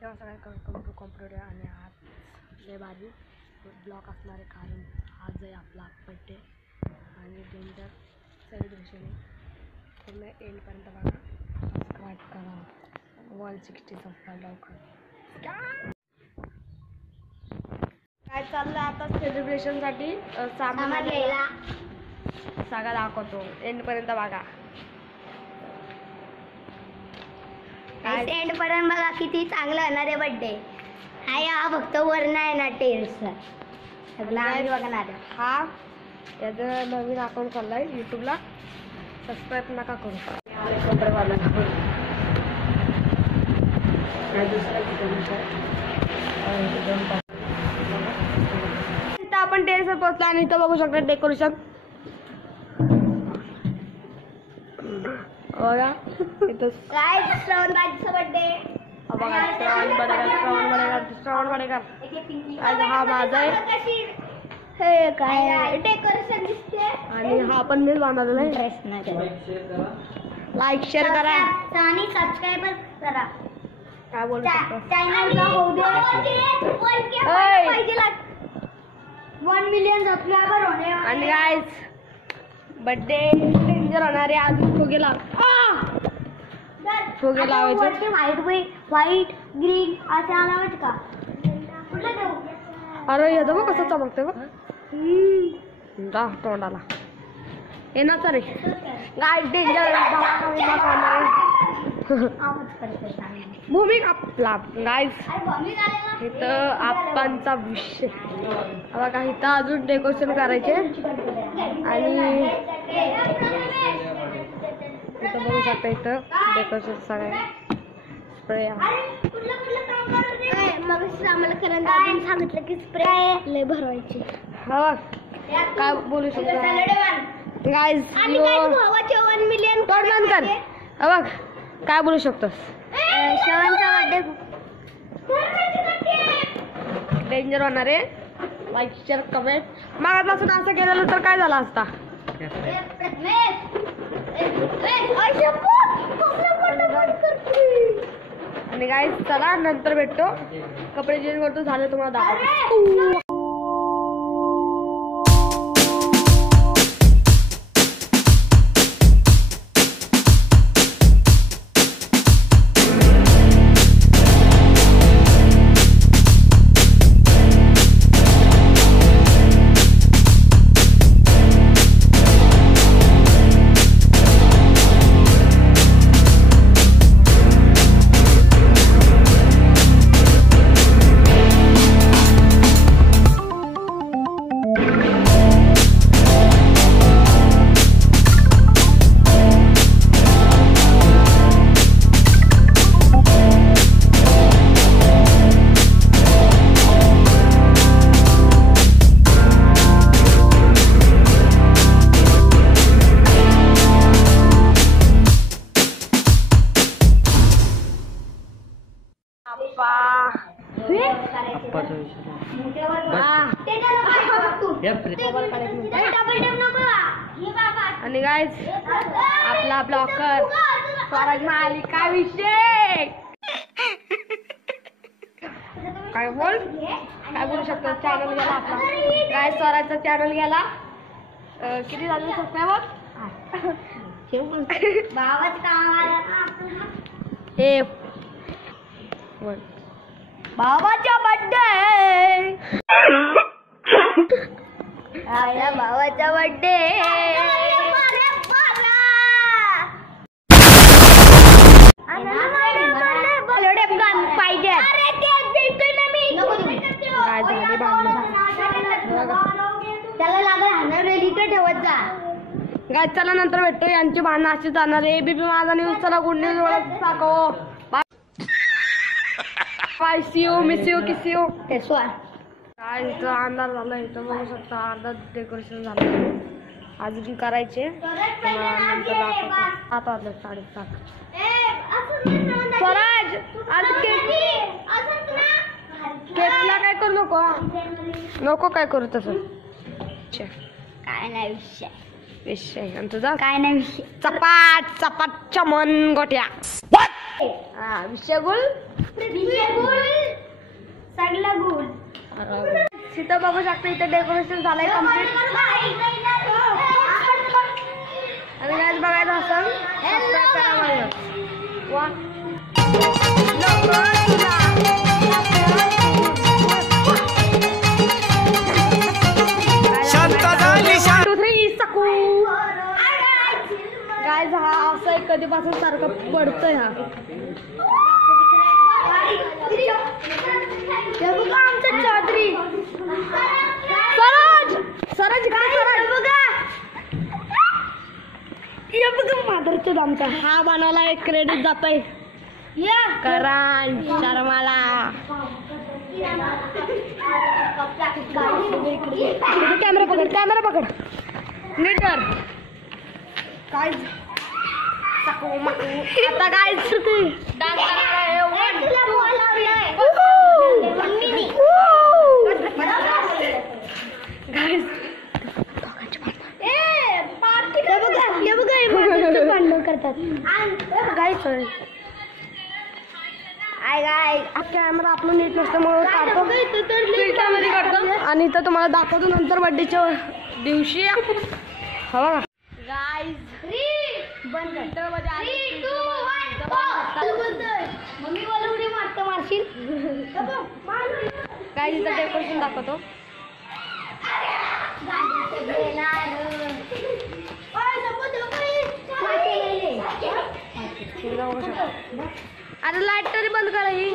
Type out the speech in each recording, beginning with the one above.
तेव्हा सगळ्या कॉम्प्युटर आणि आज लय भारी ब्लॉग असणार आहे कारण आज आहे आपला बड्डे आणि डेंजर सेलिब्रेशन आहे. पूर्ण एंडपर्यंत बघा. सबस्क्राईब करा. 160 सबस्क्राईब लवकर. काय चाललं आता सेलिब्रेशनसाठी सामान घ्यायला सगळं दाखवतो. एंडपर्यंत बघा. एंड पर्यंत बघा किती चांगलं होणार आहे बर्थडे. हा फक्त वर नाही ना टेरेसला सगळं बघणार. हा याचं नवीन अकाउंट चाललाय यूट्यूबला. सबस्क्राईब नका करू. इथं आपण टेरेसवर पोहोचलो आणि इथं बघू शकता डेकोरेशन. बघा इथं काय श्रावणबाईचा बर्थडे. श्रावण बडेकर हा माझा आहे. हे काय डेकोरेशन दिसते आणि हा पण मीच बनवलेला आहे. लाईक शेअर करा आणि सबस्क्राईबर करा. काय बोलू चॅनलला होऊ दे 1 मिलियन सबस्क्रायबर होणे. आणि गाइस बर्थडे डेंजर होणार आहे. आज फुगे लावायचे. व्हाईट ग्रीन असं लावायचं का. अरे येतो मग कसं चमकते बघ तोंडाला हे ना सर गाय डेंजर भूमी आपला गाईज. इथं आप्पांचा विषय बघा. इथं अजून डेकोरेशन करायचे आणि इथं बघू शकता इथं डेकोरेशन सगळं स्प्रे मग आम्हाला करंदाजीने सांगितलं की स्प्रे लय भरवायची. हा काय बोलू शकतो गाईज. भावाचे 1 मिलियन कर बघ काय बोलू शकतोस. श्रावणचा बर्थडे डेंजर होणार आहे. Like share comment. मागापासून असं केलेलं तर काय झालं असता. आणि गाईज चला नंतर भेटतो. कपडे चेंज करतो. झालं तुम्हाला दाखवतो. आणि गाइस आपला ब्लॉकर स्वराज मालिका विषय काय बोलू शकतो. चॅनल गेला आपला गाइस. स्वराजचा चॅनल गेला. किती झाले सबस्क्रायबर. भावाचा बर्थडे. भावाचा बर्थडे. पाहिजे त्याला लागल इथे ठेवत जा. गाय चला नंतर भेटतो. यांची भांडणं अशी जाणार आहे. एबीपी माझा न्यूज. चला गुड न्यूज ओळख दाखव. Bye see you miss you kiss you. काय इथं अंधार झाला. इथं बघू शकता अर्धा डेकोरेशन झालं. अजून करायचे नंतर दाखवतो. 7 वाजले 7:30. स्वराज आज केकला काय करू नको काय करू तसं. काय नाही विषय आणि तुझा काय नाही विषय. चपाट चमन गोट्या. विषय गुल तिथं बघू शकता इथे डेकोरेशन झालंय कम्प्लीट. आणि गाईज बघायचं असेल सबस्क्राईब करा मला. वा गाईज हा असं एक कधीपासून सारखं पडतंय. हा आमचं चौधरी सरज सरज काय माधुरचं आमचा हा बनाला एक क्रेडिट जात आहे करण शर्माला. कॅमेरा पकड नीट कर. काय आता काय कॅमेरा आपलं नीट नसल्यामुळे काढतो फिल्टरमध्ये काढतो आणि इथं तुम्हाला दाखवतो नंतर बर्थडेच्या दिवशी. हवा गाईज मम्मी मला उडी मारतो मारशील काय इथं डेकोरेशन दाखवतो. अरे लाईट तरी बंद करा ही.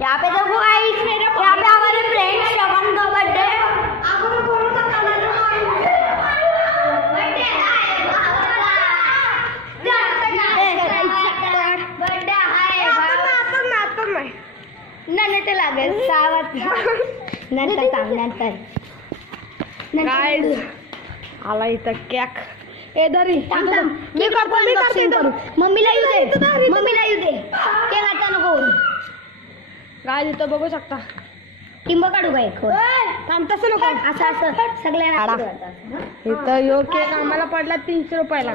यहाँ पे देखो गाइस, यहाँ पे हमारे फ्रेंड श्रवण का बर्थडे नंतर लागेल सावत नंतर काम नंतर आला इथं केक एदरी मी करतो मम्मीला येऊ दे मम्मीला येऊ दे केक आता नको. गाय इथं बघू शकता टिंब काढू का एक थांब तसं नको असं असं सगळ्यांना इथं यो केक आम्हाला पडला 300 रुपयाला.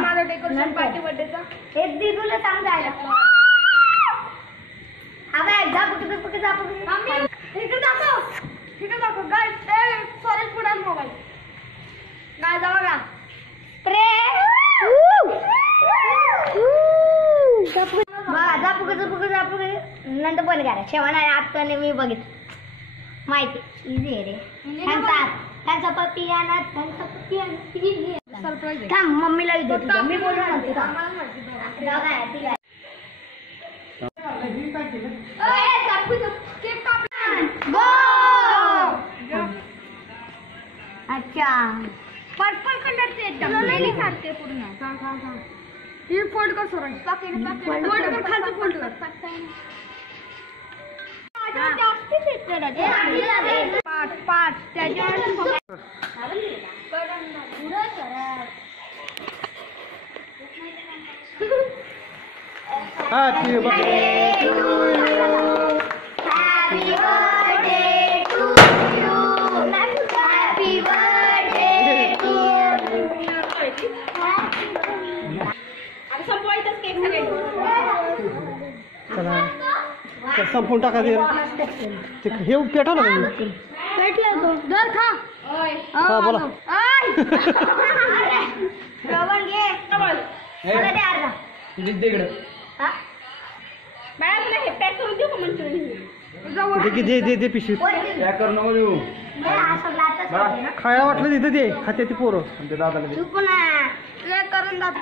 माझं डेकोरेशन पार्टी बर्थडेचा एक दिदूला सांग जायला. अबे जा कुठे कुठे जा इकडे दाखव गाय सॉरी पुढे मोबाईल गाय जा बघा प्रे जापू नंतर बंद करा शेवण आता मी बघित माहिती इझी आहे रे. त्यांचा पती सरप्राईज थांब मम्मीला येऊ दे मी बोलून म्हणते अच्छा पर्पल कलरचे एकदम सारखे पूर्ण ही फोल्ड कर सोड फोल्ड कर खालचं फोल्ड कर पाच त्याच्यावर Happy birthday to you. Happy birthday to you. Happy birthday to you. आता संपवायचंच केक सगळे. चला संपून टाका ते हे पेटव ना पेटला तो धर खा हा बोला श्रवण घे मला दे अर्धा इकडे मॅडम तुला हे पॅक करून देऊ का म्हणतो दे दे दे पिशवी पॅक करू नको देऊ खाया वाटलं तिथं दे खात्या ती पोरं ते दादाला दे. तू पुन्हा ते करून दाख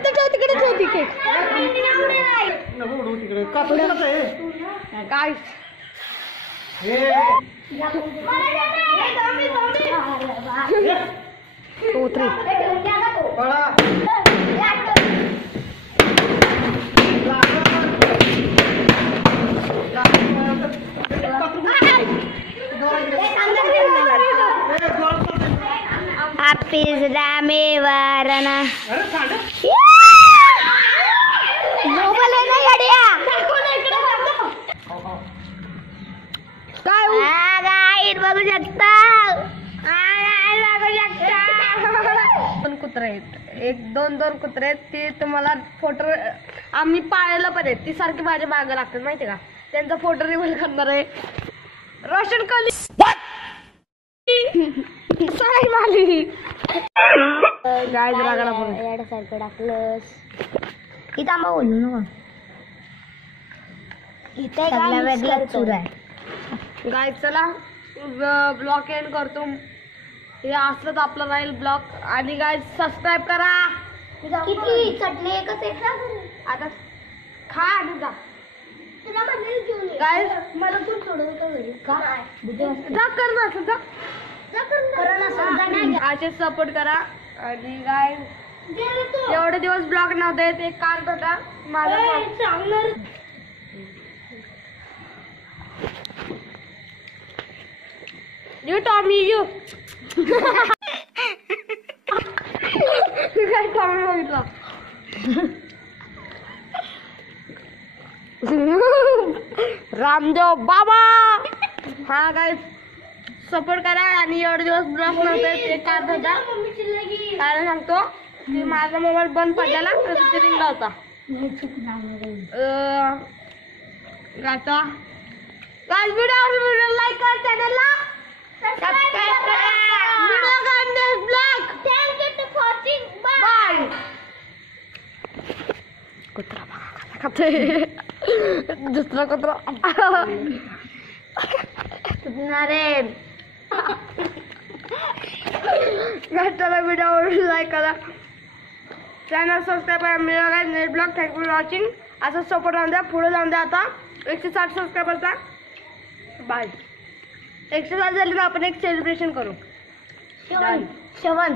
इथं ठेव तिकडे ठेव तिकडे नको उडवू तिकडे कापून कसं आहे काय टू थ्री बाळा आपीस दामे वारणा अरे सांड मोबाईल आहे ना गड्या काय गाईड बघू शकता दोन कुत्रे आहेत एक दोन कुत्रे आहेत ते तुम्हाला फोटो आम्ही पाळायला पण आहेत ती सारखी माझ्या मागं लागतात माहिती का त्यांचा फोटो रिव्हील करणार आहे रोशन कली साई माली गाय रागाला पण सारखं टाकलंस इथं आंबा बोलू ना इथे वेगळाच सुरू आहे गाय चला ब्लॉग एंड करतो हे असंच आपलं राहील ब्लॉग आणि गाय सबस्क्राईब करा किती चटणी एकच एक ना आता खा आणि जा तुला म्हणेल घेऊन ये. गाय मला कोण सोडवतो घरी का जा कर ना असं जा नाही असे सपोर्ट करा आणि गाय एवढे दिवस ब्लॉग नव्हते एक कार्ड होता माझा यू टॉमी यू काय टॉमी बघितला रामदेव बाबा हा काय सपोर्ट करा आणि एवढे दिवस ब्लॉग नव्हते ते कार्ड होता कारण सांगतो की माझा मोबाईल बंद पडलेला रिपेअरिंगला होता गाता गाइस व्हिडिओ लाईक करा चॅनलला सबस्क्राइब करा व्हिडिओ गांडेस blog thank you for watching bye कुत्रा खाते दुसरा कुत्रा अरे गाताला व्हिडिओ लाईक करा चॅनल सबस्क्राईब करा मी नेट blog thank you for watching असं सपोर्ट राहून द्या पुढे जाऊन द्या आता 160 सबस्क्रायबरचा बाय 160 झाली तर आपण एक सेलिब्रेशन करू श्रवण